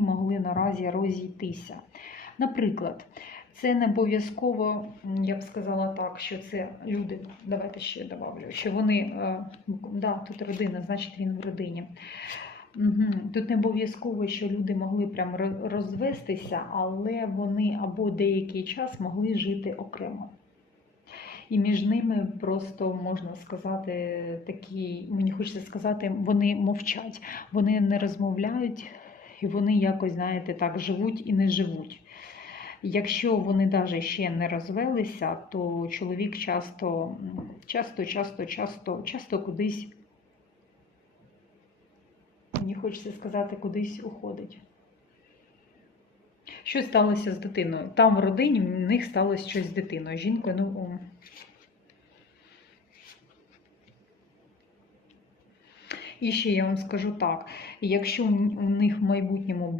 могли наразі розійтися. Наприклад, це не обов'язково, я б сказала так, що це люди, давайте ще добавлю, що вони, е, да, тут родина, значить він в родині. Тут не обов'язково, що люди могли прям розвестися, але вони або деякий час могли жити окремо. І між ними просто можна сказати такі, мені хочеться сказати, вони мовчать, вони не розмовляють, і вони якось, знаєте, так живуть і не живуть. Якщо вони навіть ще не розвелися, то чоловік часто, часто, часто, часто, часто кудись, мені хочеться сказати, кудись уходить. Що сталося з дитиною? Там в родині в них сталося щось з дитиною. Жінкою, ну. І ще я вам скажу так: якщо у них в майбутньому